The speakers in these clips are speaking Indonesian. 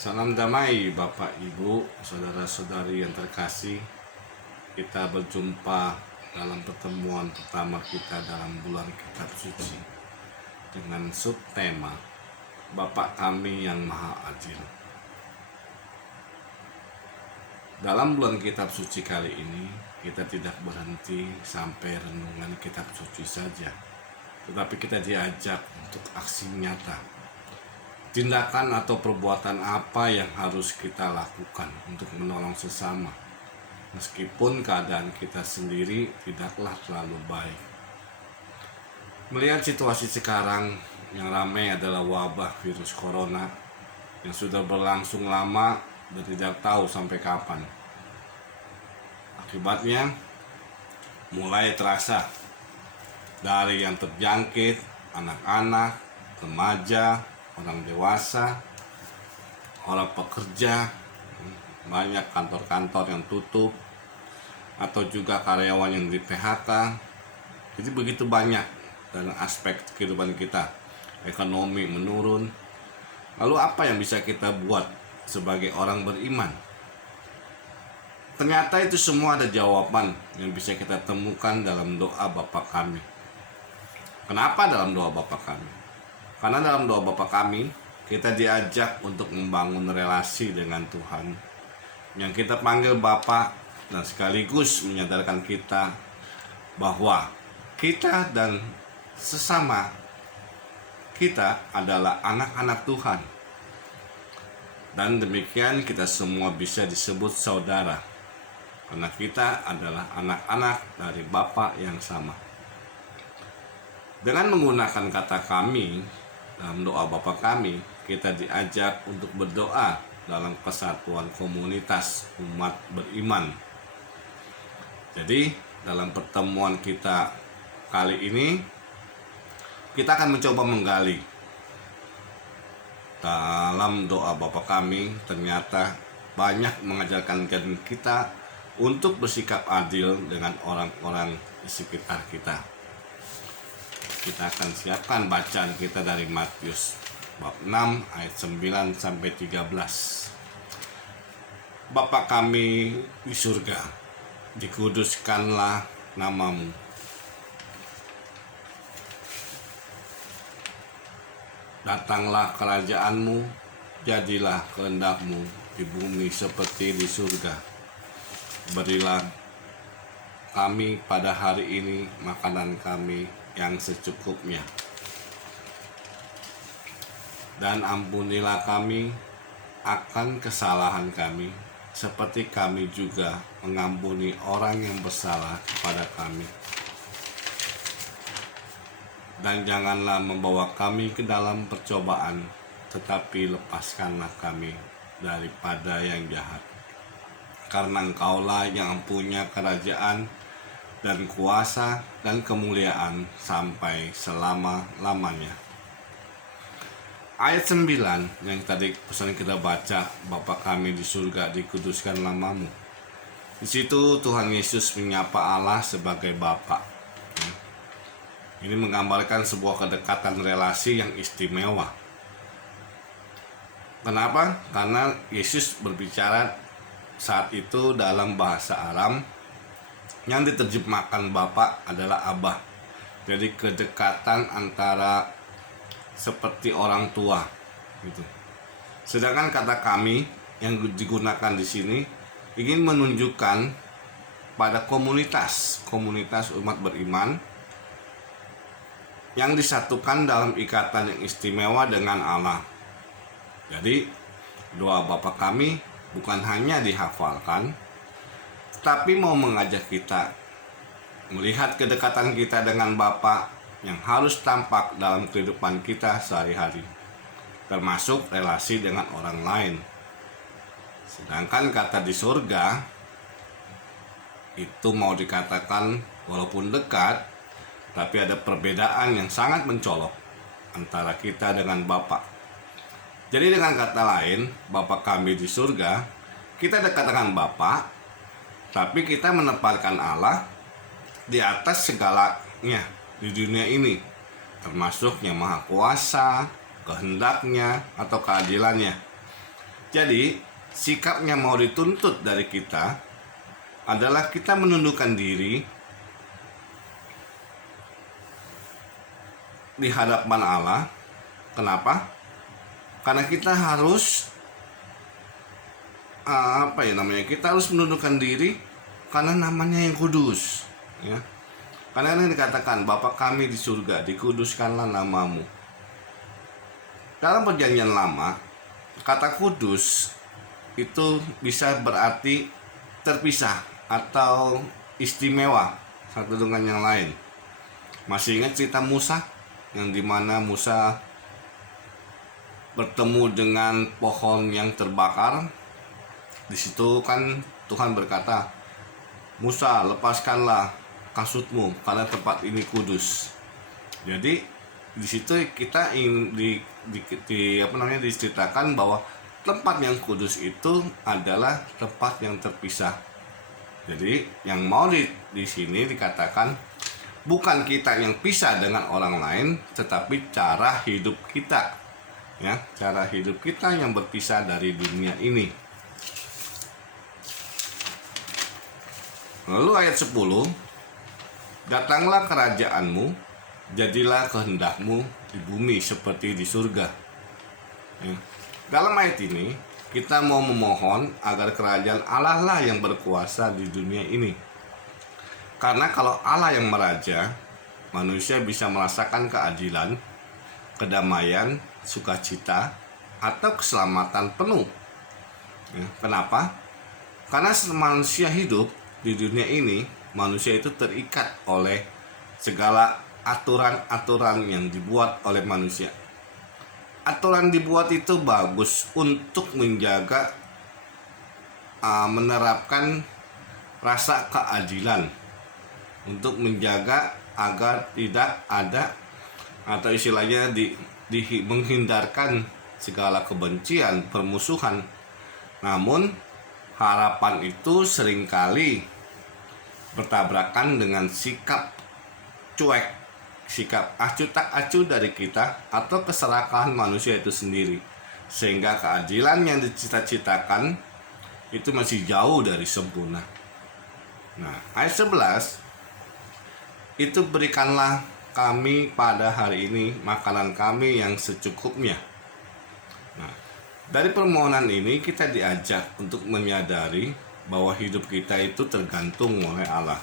Salam damai Bapak Ibu, saudara-saudari yang terkasih. Kita berjumpa dalam pertemuan pertama kita dalam bulan Kitab Suci dengan subtema Bapa Kami yang Maha Adil. Dalam bulan Kitab Suci kali ini, kita tidak berhenti sampai renungan Kitab Suci saja, tetapi kita diajak untuk aksi nyata. Tindakan atau perbuatan apa yang harus kita lakukan untuk menolong sesama, meskipun keadaan kita sendiri tidaklah terlalu baik. Melihat situasi sekarang yang ramai adalah wabah virus corona yang sudah berlangsung lama dan tidak tahu sampai kapan. Akibatnya mulai terasa dari yang terjangkit, anak-anak, remaja, orang dewasa, orang pekerja, banyak kantor-kantor yang tutup, atau juga karyawan yang di PHK. Jadi begitu banyak dalam aspek kehidupan kita. Ekonomi menurun. Lalu apa yang bisa kita buat sebagai orang beriman? Ternyata itu semua ada jawaban yang bisa kita temukan dalam doa Bapa Kami. Kenapa dalam doa Bapa Kami? Karena dalam doa Bapa Kami, kita diajak untuk membangun relasi dengan Tuhan, yang kita panggil Bapa, dan sekaligus menyadarkan kita bahwa kita dan sesama kita adalah anak-anak Tuhan. Dan demikian kita semua bisa disebut saudara, karena kita adalah anak-anak dari Bapa yang sama. Dengan menggunakan kata kami dalam doa Bapa Kami, kita diajak untuk berdoa dalam kesatuan komunitas umat beriman. Jadi, dalam pertemuan kita kali ini, kita akan mencoba menggali dalam doa Bapa Kami. Ternyata banyak mengajarkan kita untuk bersikap adil dengan orang-orang di sekitar kita. Kita akan siapkan bacaan kita dari Matius bab 6 ayat 9 sampai 13. Bapa Kami di surga, dikuduskanlah namamu. Datanglah kerajaanmu, jadilah kehendakmu di bumi seperti di surga. Berilah kami pada hari ini makanan kami yang secukupnya, dan ampunilah kami akan kesalahan kami, seperti kami juga mengampuni orang yang bersalah kepada kami. Dan janganlah membawa kami ke dalam percobaan, tetapi lepaskanlah kami daripada yang jahat. Karena Engkaulah yang punya kerajaan dan kuasa dan kemuliaan sampai selama-lamanya. Ayat 9 yang tadi pesan kita baca, Bapa Kami di surga, dikuduskan namamu. Di situ Tuhan Yesus menyapa Allah sebagai Bapa. Ini menggambarkan sebuah kedekatan relasi yang istimewa. Kenapa? Karena Yesus berbicara saat itu dalam bahasa Aram, yang diterjemahkan Bapa adalah Abah. Jadi kedekatan antara seperti orang tua gitu. Sedangkan kata kami yang digunakan di sini ingin menunjukkan pada komunitas umat beriman yang disatukan dalam ikatan yang istimewa dengan Allah. Jadi doa Bapa Kami bukan hanya dihafalkan, tapi mau mengajak kita melihat kedekatan kita dengan Bapa yang harus tampak dalam kehidupan kita sehari-hari, termasuk relasi dengan orang lain. Sedangkan kata di surga itu mau dikatakan walaupun dekat, tapi ada perbedaan yang sangat mencolok antara kita dengan Bapa. Jadi dengan kata lain, Bapa Kami di surga, kita dekat dengan Bapa, tapi kita menempatkan Allah di atas segalanya di dunia ini, termasuk yang maha kuasa, kehendaknya, atau keadilannya. Jadi sikapnya mau dituntut dari kita adalah kita menundukkan diri di hadapan Allah. Kenapa? Karena kita harus kita harus menundukkan diri karena namanya yang kudus, ya. Karena ini dikatakan, Bapa kami di surga, dikuduskanlah namamu. Dalam perjanjian lama, kata kudus itu bisa berarti terpisah atau istimewa satu dengan yang lain. Masih ingat cerita Musa, yang dimana Musa bertemu dengan pohon yang terbakar? Di situ kan Tuhan berkata, Musa, lepaskanlah kasutmu karena tempat ini kudus. Jadi di situ kita diceritakan bahwa tempat yang kudus itu adalah tempat yang terpisah. Jadi yang mau di sini dikatakan bukan kita yang pisah dengan orang lain, tetapi cara hidup kita, ya, cara hidup kita yang berpisah dari dunia ini. Lalu ayat 10, datanglah kerajaanmu, jadilah kehendakmu di bumi seperti di surga. Ya. Dalam ayat ini kita mau memohon agar kerajaan Allah lah yang berkuasa di dunia ini. Karena kalau Allah yang meraja, manusia bisa merasakan keadilan, kedamaian, sukacita, atau keselamatan penuh. Ya. Kenapa? Karena manusia hidup di dunia ini, manusia itu terikat oleh segala aturan-aturan yang dibuat oleh manusia. Aturan dibuat itu bagus untuk menjaga menerapkan rasa keadilan, untuk menjaga agar tidak ada atau istilahnya menghindarkan segala kebencian, permusuhan. Namun harapan itu seringkali bertabrakan dengan sikap cuek, sikap acuh tak acuh dari kita, atau keserakahan manusia itu sendiri, sehingga keadilan yang dicita-citakan itu masih jauh dari sempurna. Nah, ayat 11 itu, berikanlah kami pada hari ini makanan kami yang secukupnya. Nah, dari permohonan ini kita diajak untuk menyadari bahwa hidup kita itu tergantung oleh Allah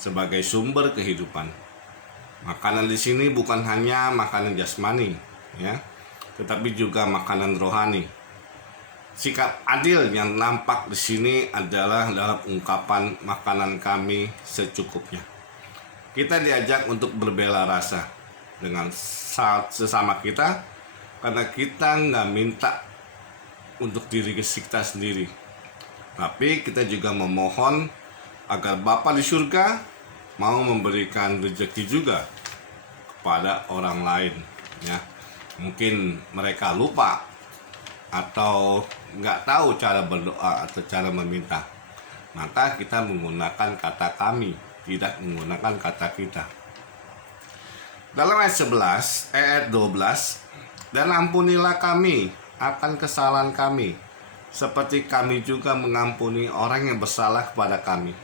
sebagai sumber kehidupan. Makanan di sini bukan hanya makanan jasmani, ya, tetapi juga makanan rohani. Sikap adil yang nampak di sini adalah dalam ungkapan makanan kami secukupnya. Kita diajak untuk berbela rasa dengan sesama kita, karena kita nggak minta untuk diri kita sendiri, tapi kita juga memohon agar Bapa di surga mau memberikan rezeki juga kepada orang lain, ya. Mungkin mereka lupa atau nggak tahu cara berdoa atau cara meminta, maka kita menggunakan kata kami, tidak menggunakan kata kita. Dalam ayat 12, dan ampunilah kami akan kesalahan kami, seperti kami juga mengampuni orang yang bersalah kepada kami.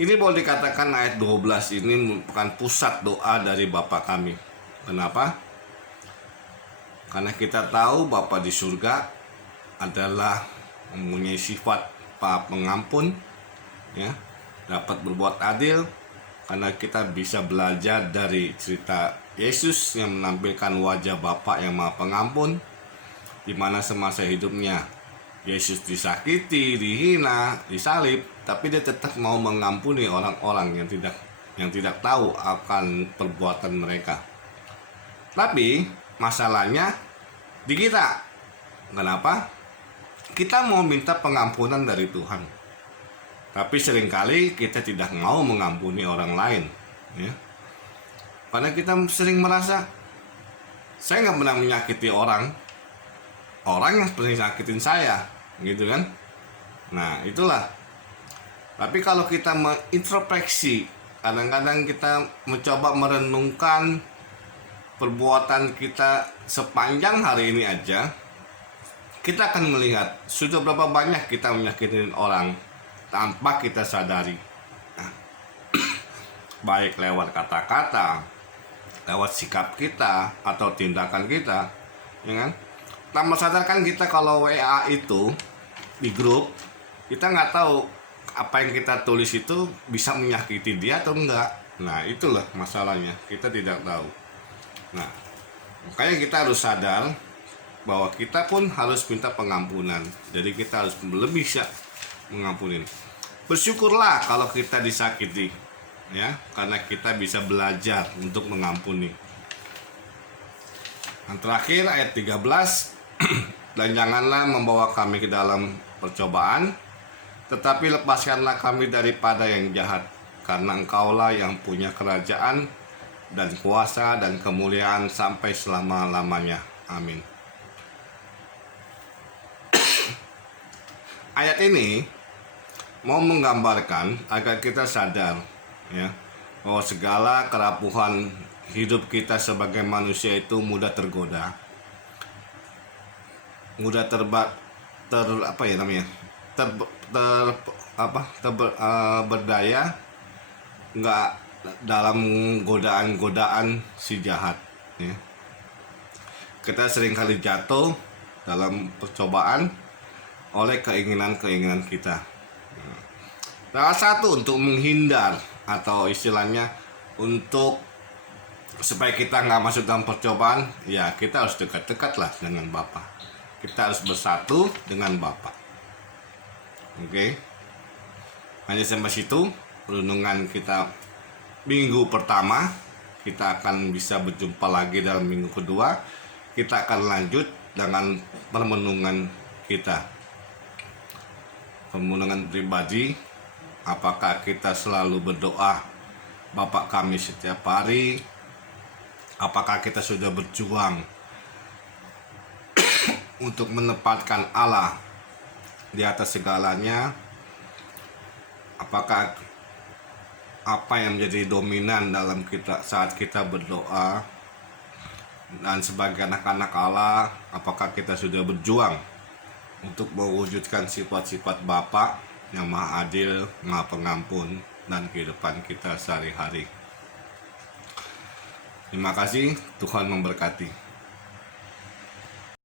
Ini boleh dikatakan ayat 12 ini merupakan pusat doa dari Bapa kami. Kenapa? Karena kita tahu Bapa di surga adalah mempunyai sifat pengampun, ya, dapat berbuat adil. Karena kita bisa belajar dari cerita Yesus yang menampilkan wajah Bapa yang Maha Pengampun, di mana semasa hidupnya Yesus disakiti, dihina, disalib, tapi dia tetap mau mengampuni orang-orang yang tidak tahu akan perbuatan mereka. Tapi masalahnya di kita. Kenapa? Kita mau minta pengampunan dari Tuhan, tapi seringkali kita tidak mau mengampuni orang lain, ya. Karena kita sering merasa saya nggak pernah menyakiti orang yang pernah nyakitin saya, gitu kan. Nah, itulah. Tapi kalau kita mengintrospeksi, kadang-kadang kita mencoba merenungkan perbuatan kita sepanjang hari ini aja, kita akan melihat sudah berapa banyak kita menyakiti orang tanpa kita sadari. Nah, baik lewat kata-kata, lewat sikap kita atau tindakan kita, ya kan? Tanpa sadar kan kita kalau WA itu di grup, kita nggak tahu apa yang kita tulis itu bisa menyakiti dia atau enggak. Nah itulah masalahnya, kita tidak tahu. Nah makanya kita harus sadar bahwa kita pun harus minta pengampunan. Jadi kita harus lebih bisa mengampuni. Bersyukurlah kalau kita disakiti, ya, karena kita bisa belajar untuk mengampuni. Yang terakhir ayat 13, dan janganlah membawa kami ke dalam percobaan, tetapi lepaskanlah kami daripada yang jahat, karena Engkaulah yang punya kerajaan dan kuasa dan kemuliaan sampai selama-lamanya. Amin. Ayat ini mau menggambarkan agar kita sadar, ya, bahwa segala kerapuhan hidup kita sebagai manusia itu mudah tergoda, mudah berdaya nggak dalam godaan-godaan si jahat, ya. Kita seringkali jatuh dalam percobaan oleh keinginan-keinginan kita. Salah satu untuk menghindar atau istilahnya untuk supaya kita nggak masuk dalam percobaan, ya kita harus dekat-dekatlah dengan Bapa. Kita harus bersatu dengan Bapa. Oke. Hanya sampai situ renungan kita minggu pertama. Kita akan bisa berjumpa lagi dalam minggu kedua. Kita akan lanjut dengan permenungan kita. Permenungan pribadi. Apakah kita selalu berdoa Bapa kami setiap hari? Apakah kita sudah berjuang untuk menempatkan Allah di atas segalanya? Apakah apa yang menjadi dominan dalam kita saat kita berdoa? Dan sebagai anak-anak Allah, apakah kita sudah berjuang untuk mewujudkan sifat-sifat Bapa yang Maha Adil, Maha Pengampun dan kehidupan kita sehari-hari? Terima kasih, Tuhan memberkati.